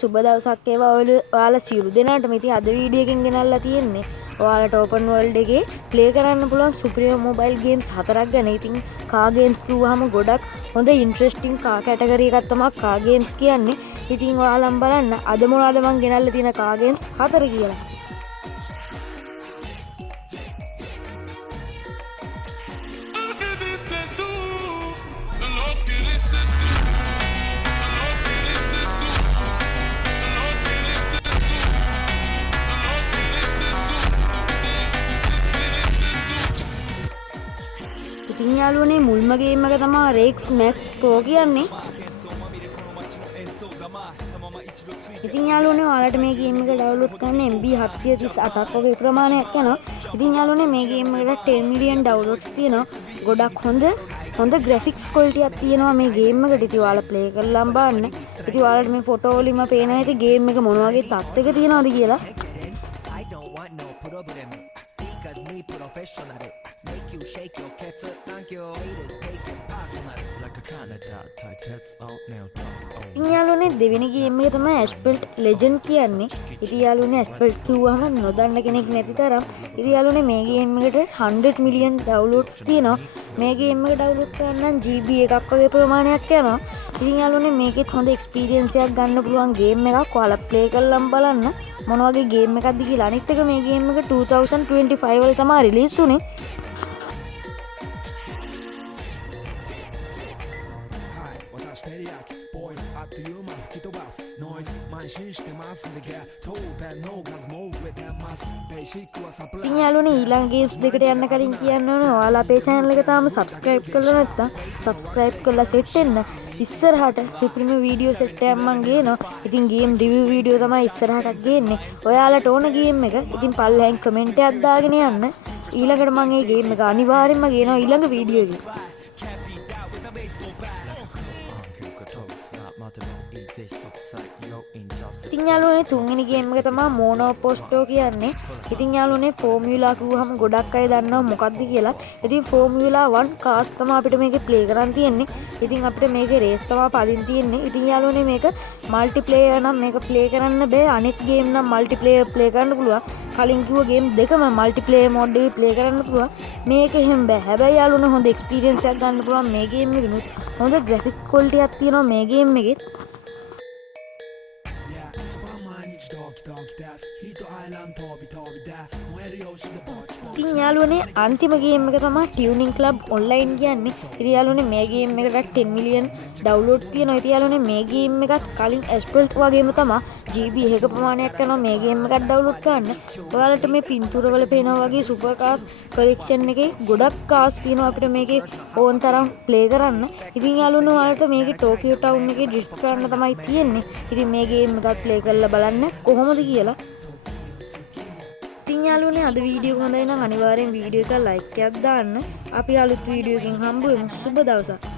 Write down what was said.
සුබ දවසක් වේවා ඔයාලා සියලු දෙනාටම. ඉතින් අද වීඩියෝ එකෙන් ගෙනල්ලා තියෙන්නේ ඔයාලට ඕපන් වර්ල්ඩ් එකේ ප්ලේ කරන්න පුළුවන් සුපිරිම මොබයිල් ගේම්ස් 4ක් ගැන. ඉතින් කා ගේම්ස් කිව්වහම ගොඩක් හොඳ ඉන්ට්‍රෙස්ටිං කා කැටගරි එකක් තමයි කා ගේම්ස් කියන්නේ. ඉතින් ඔයාලම් බලන්න අද මොනවද මං ගෙනල්ලා තියෙන කා ගේම්ස් 4 කියලා. ඉතින් යාළුවනේ මුල්ම ගේම් එක තමයි රේක්ස් මැක්ස් ප්‍රෝ කියන්නේ. ඉතින් යාළුවනේ ඔයාලට මේ ගේම් එක ඩවුන්ලෝඩ් කරන්න MB 738ක් වගේ ප්‍රමාණයක් යනවා. ඉතින් යාළුවනේ මේ ගේම් එකට 10 මිලියන් ඩවුන්ලෝඩ්ස් තියෙනවා. ගොඩක් හොඳ ග්‍රැෆික්ස් ක්වොලිටි එකක් තියෙනවා මේ ගේම් එකට. ඉතින් ඔයාලා ප්ලේ කරලා බලන්න. ඉතින් ඔයාලට මේ ෆොටෝ වලින්ම පේනවා ඉතින් ගේම් එක මොන වගේ තත්ත්වයක තියෙනවද කියලා. Make you shake your cats, thank you. Haters take it personal like a Canada tight heads out now talk. ඉතින් යාළුවනේ දෙවෙනි ගේම් එක තමයි Asphalt Legend කියන්නේ. ඉතින් යාළුවනේ Asphalt කිව්වම නොදන්න කෙනෙක් නැති තරම්. ඉතින් යාළුවනේ මේ ගේම් එකට 100 මිලියන් ඩවුන්ලෝඩ්ස් තියෙනවා. මේ ගේම් එක ඩවුන්ලෝඩ් කරන්න නම් GB එකක් වගේ ප්‍රමාණයක් යනවා. ඉතින් යාළුවනේ මේකෙත් හොඳ එක්ස්පීරියන්ස් එකක් ගන්න පුළුවන් ගේම් එකක්. ඔයාලා ප්ලේ කරලා බලන්න මොන වගේ ගේම් එකක්ද කියලා. අනිත් එක මේ ගේම් එක 2025 වල තමයි රිලීස් වුනේ. ඉතින් යාළුවනේ ඊළඟ ගේම්ස් දෙකට යන්න කලින් කියන්න ඕනේ ඔයාලා අපේ channel එක තාම subscribe කරලා නැත්නම් subscribe කරලා set වෙන්න. ඉස්සරහට සුපිරිම වීඩියෝ සෙට් එකක් මම ගේනවා. ඉතින් ගේම් රිවිව් වීඩියෝ තමයි ඉස්සරහට ගේන්නේ. ඔයාලට ඕන ගේම් එක ඉතින් පල්ලෙහෙන් කමෙන්ට් එකක් දාගෙන යන්න. ඊළඟට මම මේ ගේම් එක අනිවාර්යෙන්ම ගේනවා ඊළඟ වීඩියෝ එකේ. ඉතින් යාළුවනේ තුන්වෙනි ගේම් එක තමයි මොනෝපොස්ටෝ කියන්නේ. ඉතින් යාළුවනේ ෆෝමියුලා කිව්වහම ගොඩක් අය දන්නවා මොකක්ද කියලා. ඉතින් ෆෝමියුලා 1 කාස් තමයි අපිට මේකේ ප්ලේ කරන්න තියෙන්නේ. ඉතින් අපිට මේකේ රේස් තමයි පදින් තියෙන්නේ. ඉතින් යාළුවනේ මේක මල්ටිප්ලේයර් නම් මේක ප්ලේ කරන්න බෑ. අනිත් ගේම් නම් මල්ටිප්ලේයර් ප්ලේ කරන්න පුළුවන්. කලින් කිව්ව ගේම් දෙකම මල්ටිප්ලේයර් මෝඩ් එකේ ප්ලේ කරන්න පුළුවන්. මේක එහෙම බෑ. හැබැයි යාළුවනේ හොඳ එක්ස්පීරියන්ස් එකක් ගන්න පුළුවන් මේ ගේම් එකේ. හොඳ ග්‍රැෆික් ක්වොලිටි එකක් තියෙනවා මේ ගේම් එකේ. ඉතින් යාළුවනේ අන්තිම ගේම් එක තමයි ටියුනින් ක්ලබ් ඔන්ලයින් කියන්නේ. ඉතින් යාළුවනේ මේ ගේම් එකට 10 මිලියන් ඩවුන්ලෝඩ් තියෙනවා. ඉතින් යාළුවනේ මේ ගේම් එකත් කලින් Asphalt වගේම තමයි GB 1 ප්‍රමාණයක් යනවා මේ ගේම් එකත් ඩවුන්ලෝඩ් කරන්න. ඔයාලට මේ පින්තූර වල පේනවා වගේ සුපර් කාස් කලෙක්ෂන් එකේ ගොඩක් කාස් තියෙනවා අපිට මේකේ ඕන තරම් ප්ලේ කරන්න. ඉතින් යාළුවනේ ඔයාලට මේකේ ටෝකියෝ ටවුන් එකේ ඩ්‍රිෆ්ට් කරන්න තමයි තියෙන්නේ. ඉතින් මේ ගේම් එකත් ප්ලේ කරලා බලන්න කොහොමද කියලා. ඉතින් යාළුවනේ අද වීඩියෝ එක හොඳයි නම් අනිවාර්යෙන් වීඩියෝ එක ලයික් එකක් දාන්න. අපි අලුත් වීඩියෝ එකකින් හම්බ වෙමු. සුබ දවසක්.